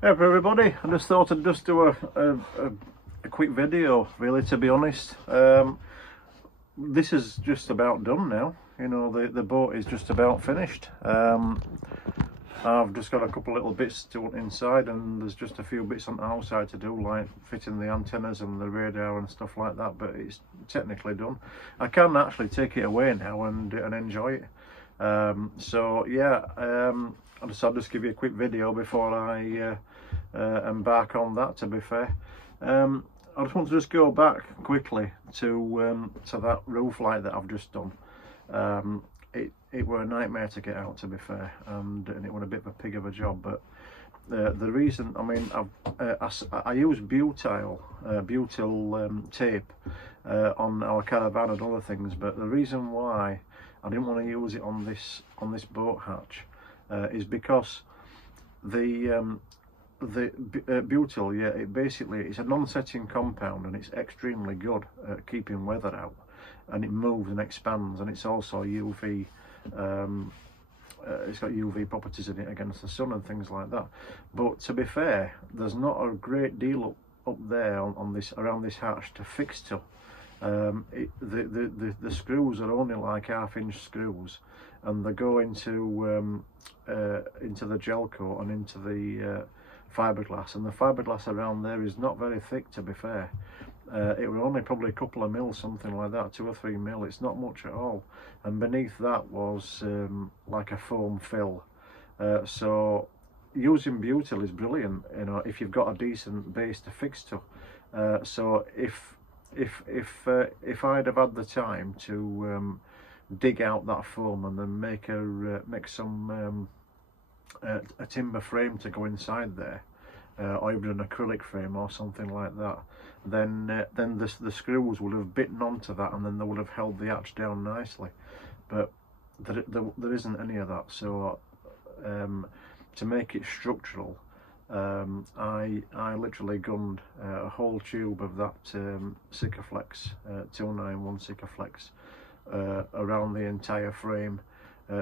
Hey everybody, I just thought I'd just do a quick video, really, to be honest. This is just about done now. You know, the boat is just about finished. I've just got a couple little bits to put inside, and there's just a few bits on the outside to do, like fitting the antennas and the radar and stuff like that, but it's technically done. I can actually take it away now and enjoy it. So yeah, I'll just give you a quick video before I embark on that, to be fair. I just want to just go back quickly to that roof light that I've just done. It were a nightmare to get out, to be fair, and it was a bit of a pig of a job. But the reason, I mean, I use butyl tape on our caravan and other things, but the reason why I didn't want to use it on this boat hatch is because the butyl, yeah, it's a non-setting compound, and it's extremely good at keeping weather out, and it moves and expands, and it's also UV. It's got UV properties in it against the sun and things like that. But to be fair, there's not a great deal up there on this, around this hatch, to fix to. The screws are only like half-inch screws, and they go into the gel coat and into the fiberglass, and the fiberglass around there is not very thick, to be fair. It was only probably a couple of mil, something like that, 2 or 3 mil. It's not much at all, and beneath that was like a foam fill. So using butyl is brilliant, you know, if you've got a decent base to fix to. So if I'd have had the time to dig out that foam and then make some a timber frame to go inside there, or even an acrylic frame or something like that, then the screws would have bitten onto that, and then they would have held the hatch down nicely. But there isn't any of that. So to make it structural, I literally gunned a whole tube of that Sikaflex 291 Sikaflex around the entire frame,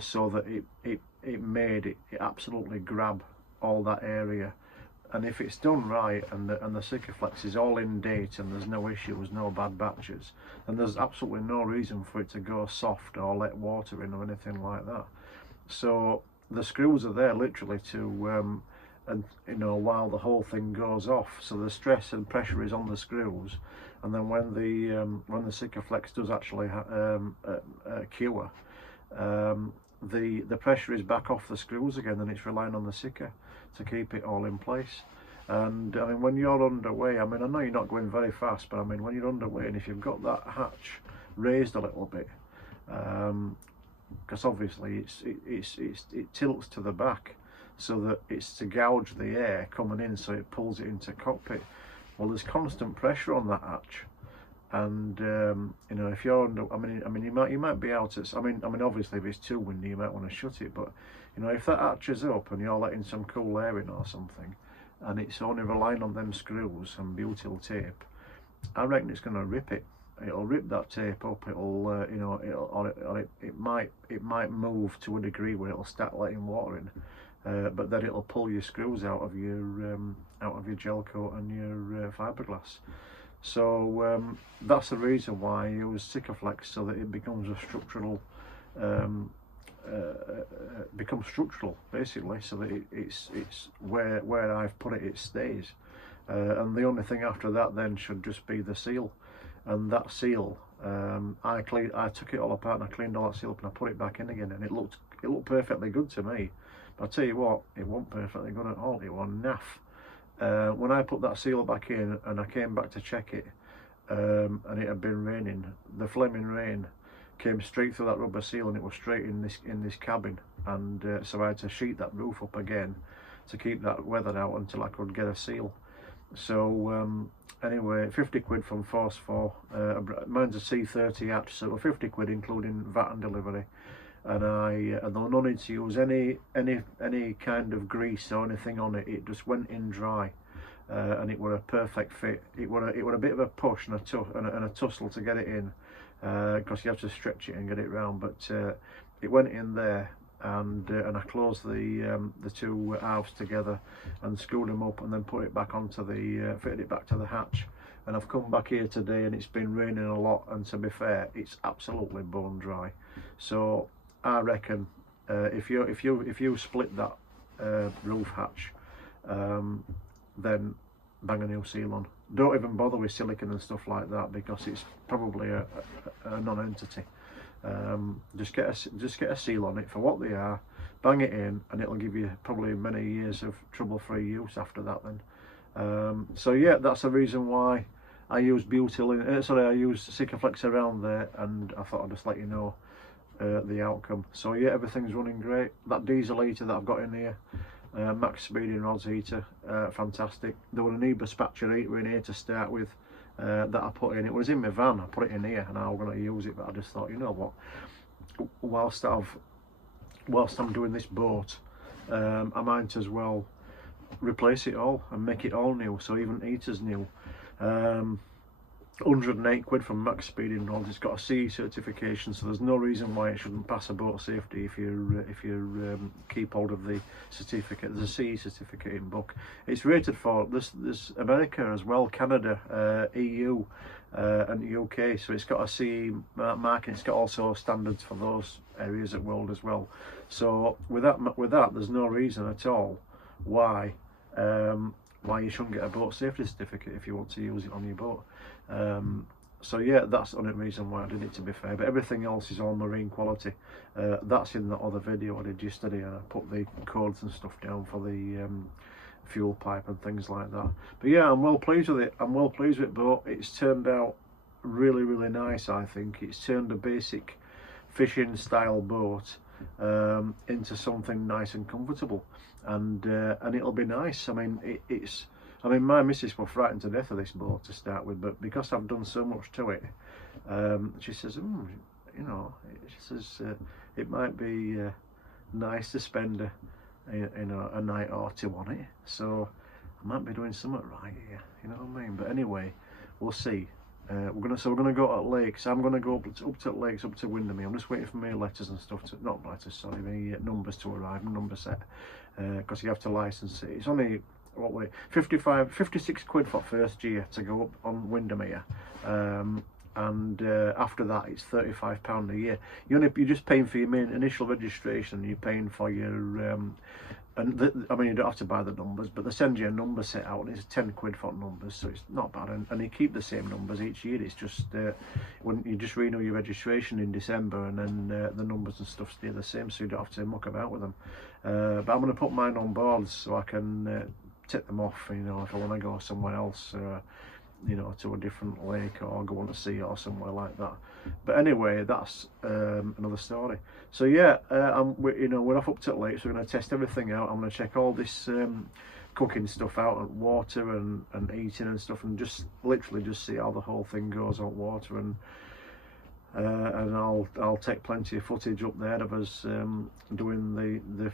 so that it made it absolutely grab all that area. And if it's done right, and the Sikaflex is all in date, and there's no issues, no bad batches, and there's absolutely no reason for it to go soft or let water in or anything like that. So the screws are there literally to and you know, while the whole thing goes off, so the stress and pressure is on the screws, and then when the Sikaflex does actually cure, the pressure is back off the screws again, and it's relying on the Sika to keep it all in place. And I mean, when you're underway, I mean, I know you're not going very fast, but I mean, when you're underway and if you've got that hatch raised a little bit, because obviously it tilts to the back, so that it's to gouge the air coming in, so it pulls it into cockpit. Well, there's constant pressure on that hatch, and you know, if you're under, I mean, you might be out at, I mean, obviously if it's too windy, you might want to shut it. But you know, if that hatch is up and you're letting some cool air in or something, and it's only relying on them screws and butyl tape, I reckon it's going to rip it. It'll rip that tape up. It'll you know, it might move to a degree where it'll start letting water in. But then it'll pull your screws out of your gel coat and your fiberglass. So that's the reason why I use Sikaflex, so that it becomes a structural, basically, so that it's where I've put it, it stays. And the only thing after that then should just be the seal, and that seal, I took it all apart and I cleaned all that seal up and I put it back in again, and it looked perfectly good to me. But I'll tell you what, it wasn't perfectly good at all. It was naff. When I put that seal back in and I came back to check it, and it had been raining, the flaming rain came straight through that rubber seal, and it was straight in this cabin. And so I had to sheet that roof up again to keep that weather out until I could get a seal. So anyway, 50 quid from Force 4. Mine's a C30 hatch, so 50 quid including VAT and delivery. And there no need to use any kind of grease or anything on it. It just went in dry, and it were a perfect fit. It were a bit of a push and a tussle to get it in, because you have to stretch it and get it round. But it went in there and I closed the two halves together and screwed them up, and then put it back onto the fitted it back to the hatch. And I've come back here today, and it's been raining a lot, and to be fair, it's absolutely bone dry. So I reckon if you split that roof hatch, then bang a new seal on. Don't even bother with silicone and stuff like that, because it's probably a non-entity. Just get a seal on it for what they are, bang it in, and it'll give you probably many years of trouble-free use after that then. So yeah, that's the reason why I use I use Sikaflex around there, and I thought I'd just let you know the outcome. So yeah, everything's running great. That diesel heater that I've got in here, max speeding rods heater, fantastic. There was an e-dispatcher heater in here to start with, that I put in. It was in my van, I put it in here, and I was going to use it, but I just thought, you know what, whilst I'm doing this boat, I might as well replace it all and make it all new. So even heater's new. 108 quid from max speeding rods. It's got a CE certification, so there's no reason why it shouldn't pass a boat safety if you keep hold of the certificate. There's a CE certificate in book. It's rated for this America as well, Canada, EU, and UK. So it's got a CE marking. It's got also standards for those areas of the world as well. So with that, there's no reason at all why you shouldn't get a boat safety certificate if you want to use it on your boat. So yeah, that's the only reason why I did it, to be fair. But everything else is all marine quality. That's in the other video I did yesterday, and I put the codes and stuff down for the fuel pipe and things like that. But yeah, I'm well pleased with it. I'm well pleased with it, but it's turned out really, really nice. I think it's turned a basic fishing style boat into something nice and comfortable, and it'll be nice. I mean, my missus was frightened to death of this boat to start with, but because I've done so much to it, she says, you know, she says it might be nice to spend a night or two on it. So I might be doing something right here, you know what I mean? But anyway, we'll see. We're gonna go to lakes. I'm gonna go up to lakes, up to Windermere. I'm just waiting for my letters and stuff to, not letters, sorry, my numbers to arrive, number set, because you have to license it. It's only, what way, 56 quid for first year to go up on Windermere, and after that it's £35 a year. You're just paying for your main initial registration. You're paying for your I mean, you don't have to buy the numbers, but they send you a number set out, and it's 10 quid for numbers, so it's not bad. And you keep the same numbers each year. It's just when you just renew your registration in December, and then the numbers and stuff stay the same, so you don't have to muck about with them. But I'm going to put mine on boards so I can take them off, you know, if I want to go somewhere else, you know, to a different lake or go on to sea or somewhere like that. But anyway, that's another story. So yeah, we're off up to the lake, so we're going to test everything out. I'm going to check all this cooking stuff out, and water and eating and stuff, and just literally just see how the whole thing goes on water, and I'll take plenty of footage up there of us doing the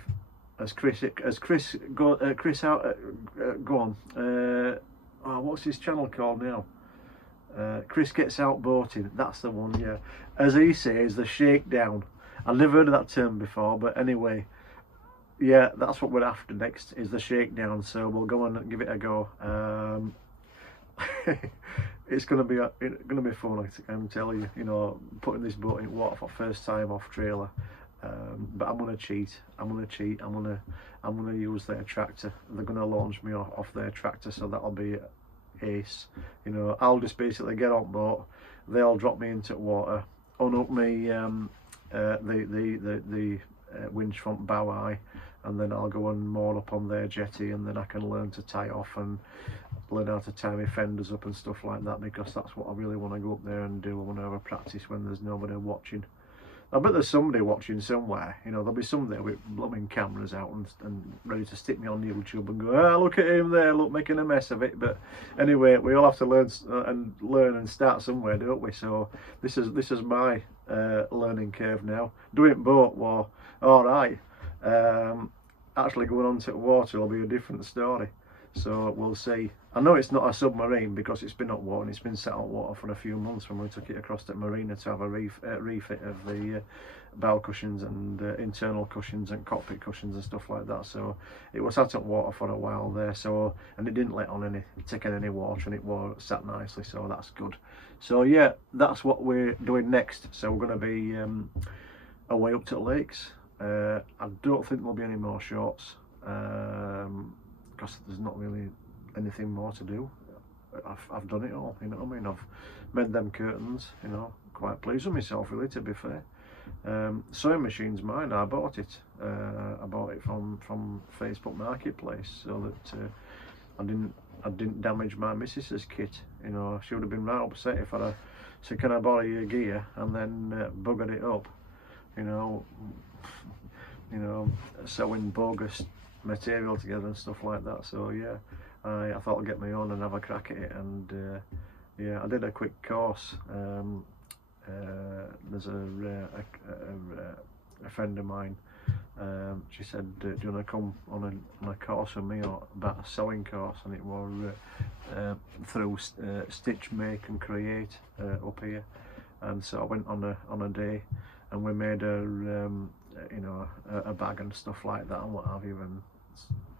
as Chris go on. Oh, what's his channel called now? Chris Gets Out Boating, that's the one, yeah. As he says, the shakedown. I've never heard of that term before, but anyway, yeah, that's what we're after next, is the shakedown. So we'll go and give it a go. It's gonna be fun, I can tell you. You know, putting this boat in water for first time off trailer. But I'm gonna cheat. I'm gonna use their tractor. They're gonna launch me off their tractor, so that'll be ace. You know, I'll just basically get on board. They'll drop me into water, unhook me the winch front bow eye, and then I'll go and moor up on their jetty, and then I can learn to tie off and learn how to tie my fenders up and stuff like that, because that's what I really want to go up there and do. I want to have a practice when there's nobody watching. I bet there's somebody watching somewhere, you know, there'll be somebody with blooming cameras out and ready to stick me on YouTube and go, ah, look at him there, look, making a mess of it. But anyway, we all have to learn and start somewhere, don't we? So this is my learning curve now. Doing boat war, all right. Actually going onto water will be a different story. So we'll see. I know it's not a submarine because it's been up water and it's been set on water for a few months when we took it across the marina to have a refit of the bow cushions and internal cushions and cockpit cushions and stuff like that. So it was sat on water for a while there. So, and it didn't let on any, take in any water, and it was sat nicely. So that's good. So yeah, that's what we're doing next. So we're going to be away up to the lakes. I don't think there'll be any more shorts. Because there's not really anything more to do. I've done it all, you know what I mean? I've made them curtains, you know, quite pleased with myself really, to be fair. Sewing machine's mine, I bought it. I bought it from Facebook Marketplace so that I didn't damage my missus's kit. You know, she would have been right upset if I'd said, can I borrow your gear, and then buggered it up, you know, sewing bogus material together and stuff like that. So yeah, I thought I'd get my own and have a crack at it, and yeah, I did a quick course. There's a friend of mine, she said, do you want to come on a course with me, or about a sewing course, and it was through Stitch, Make and Create up here. And so I went on a day, and we made you know, a bag and stuff like that and what have you, and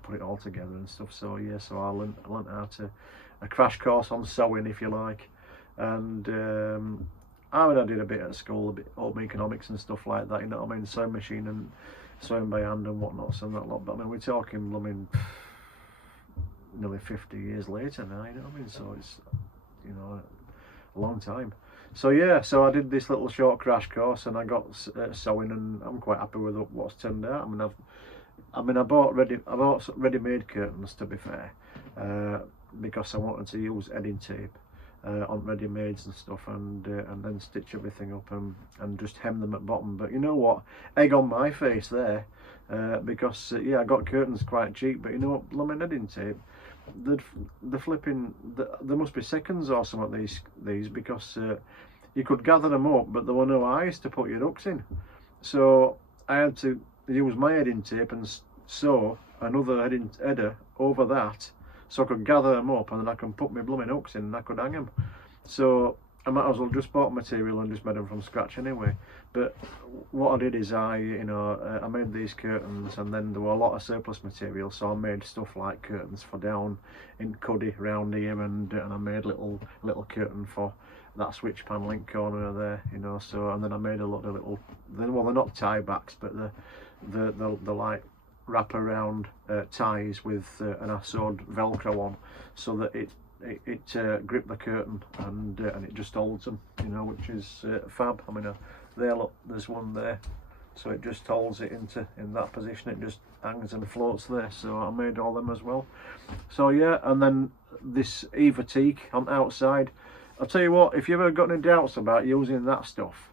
put it all together and stuff. So yeah, so I learnt how to, a crash course on sewing, if you like. And I mean, I did a bit at school, a bit home economics and stuff like that, you know what I mean, sewing machine and sewing by hand and whatnot, so that lot. But I mean, we're talking, I mean, nearly 50 years later now, you know what I mean, so it's, you know, a long time. So yeah, so I did this little short crash course, and I got sewing, and I'm quite happy with what's turned out. I mean, I bought ready-made curtains, to be fair, because I wanted to use edding tape on ready-mades and stuff, and then stitch everything up and just hem them at bottom. But you know what, egg on my face there, because yeah, I got curtains quite cheap, but you know what, blooming edding tape, the flipping, there must be seconds or some of these because you could gather them up, but there were no eyes to put your hooks in. So I had to use my edding tape and sew another header over that, so I could gather them up, and then I can put my blooming hooks in and I could hang them. So I might as well just bought material and just made them from scratch anyway. But what I did is I made these curtains, and then there were a lot of surplus material, so I made stuff like curtains for down in Cuddy round here, and I made little curtain for that switch paneling corner there, you know. So, and then I made a lot of little, well, they're not tie backs, but the like wrap around ties with, and I sewed Velcro on so that it grip the curtain, and it just holds them, you know, which is fab. I mean, there, look, there's one there, so it just holds it in that position. It just hangs and floats there. So I made all them as well. So yeah, and then this Eva teak on outside. I'll tell you what, if you've ever got any doubts about using that stuff,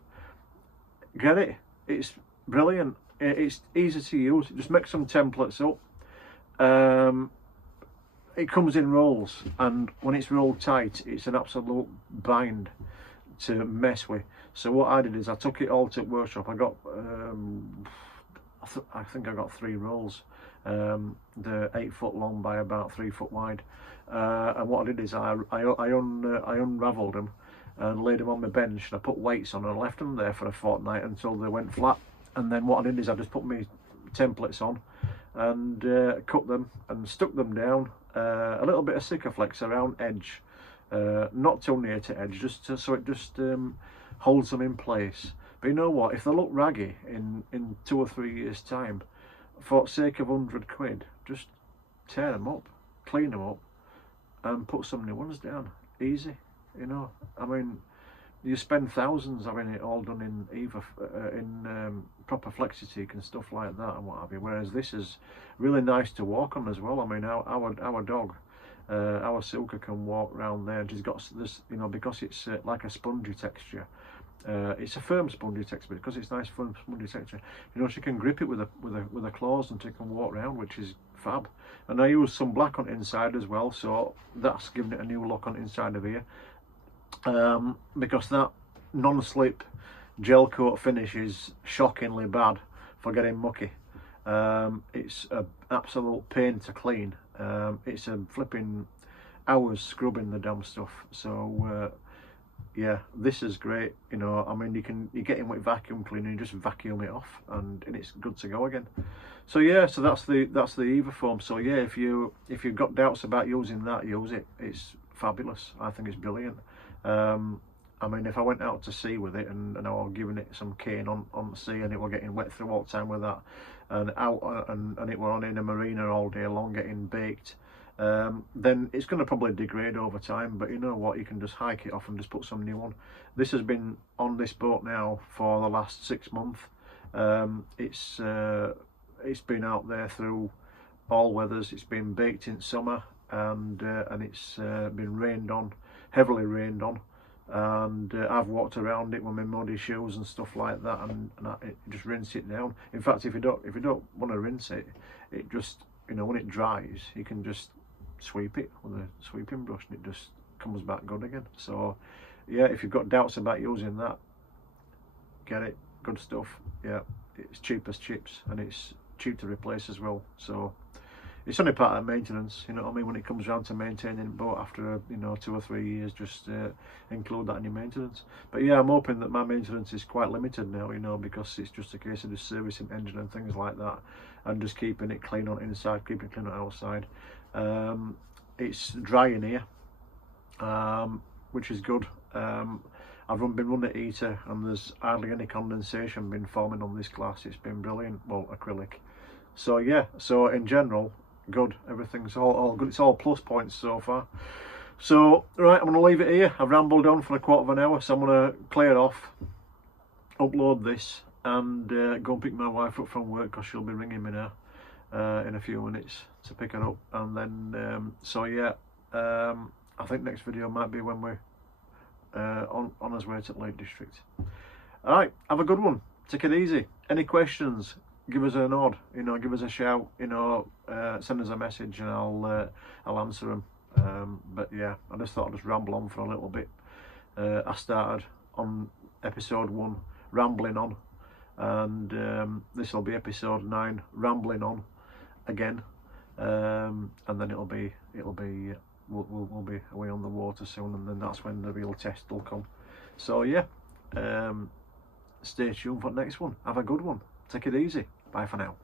get it. It's brilliant. It's easy to use. Just make some templates up. It comes in rolls, and when it's rolled tight, it's an absolute bind to mess with. So what I did is I took it all to workshop. I got I think I got 3 rolls. They're 8 foot long by about 3 foot wide, and what I did is I unravelled them and laid them on my bench, and I put weights on and left them there for a fortnight until they went flat. And then what I did is I just put my templates on and cut them and stuck them down, a little bit of Sikaflex around edge, not too near to edge, just so it just holds them in place. But you know what, if they look raggy in 2 or 3 years time, for the sake of 100 quid, just tear them up, clean them up, and put some new ones down. Easy, you know. I mean, you spend thousands having it all done in Eva, in proper flexi-teak and stuff like that and what have you. Whereas this is really nice to walk on as well. I mean, our dog, our Suka, can walk around there, and she's got this, you know, because it's like a spongy texture. It's a firm spongy texture, but because it's nice firm spongy texture, you know, she can grip it with her claws, and she can walk around, which is fab. And I use some black on the inside as well, so that's giving it a new look on the inside of here. Because that non-slip gel coat finish is shockingly bad for getting mucky. It's an absolute pain to clean, It's a flipping hours scrubbing the damn stuff. So yeah, this is great. You know, I mean, you get in with vacuum cleaner, you just vacuum it off, and it's good to go again. So yeah, so that's the Eva foam. So yeah, if you've got doubts about using that, use it. It's fabulous. I think it's brilliant. I mean, if I went out to sea with it and I was giving it some cane on the sea, and it were getting wet through all the time with that, and out and it were on in a marina all day long getting baked, then it's going to probably degrade over time. But you know what, you can just hike it off and just put some new on. This has been on this boat now for the last 6 months. It's been out there through all weathers. It's been baked in summer, and it's been rained on, heavily rained on, and I've walked around it with my muddy shoes and stuff like that, and just rinse it down. In fact, if you don't want to rinse it, it just, you know, when it dries, you can just sweep it with a sweeping brush, and it just comes back good again. So yeah, if you've got doubts about using that, get it. Good stuff. Yeah, it's cheap as chips, and it's cheap to replace as well. So it's only part of maintenance, you know what I mean, when it comes around to maintaining a boat after, you know, 2 or 3 years. Just include that in your maintenance. But yeah, I'm hoping that my maintenance is quite limited now, you know, because it's just a case of just servicing engine and things like that, and just keeping it clean on inside, keeping it clean on outside. It's dry in here, which is good. I've been running a heater, and there's hardly any condensation been forming on this glass. It's been brilliant. Well, acrylic. So yeah, so in general, good. Everything's all good. It's all plus points so far. So right, I'm going to leave it here. I've rambled on for a quarter of an hour, so I'm going to clear off, upload this, and go and pick my wife up from work, because she'll be ringing me now in a few minutes to pick her up. And then so yeah, I think next video might be when we're on his way to Lake District. Alright, have a good one. Take it easy. Any questions, give us a nod, you know, give us a shout, you know, send us a message, and I'll answer them. But yeah, I just thought I'd just ramble on for a little bit. I started on episode 1 rambling on, and this will be episode 9 rambling on again, and then it'll be we'll be away on the water soon, and then that's when the real test will come. So yeah, stay tuned for the next one. Have a good one. Take it easy. Bye for now.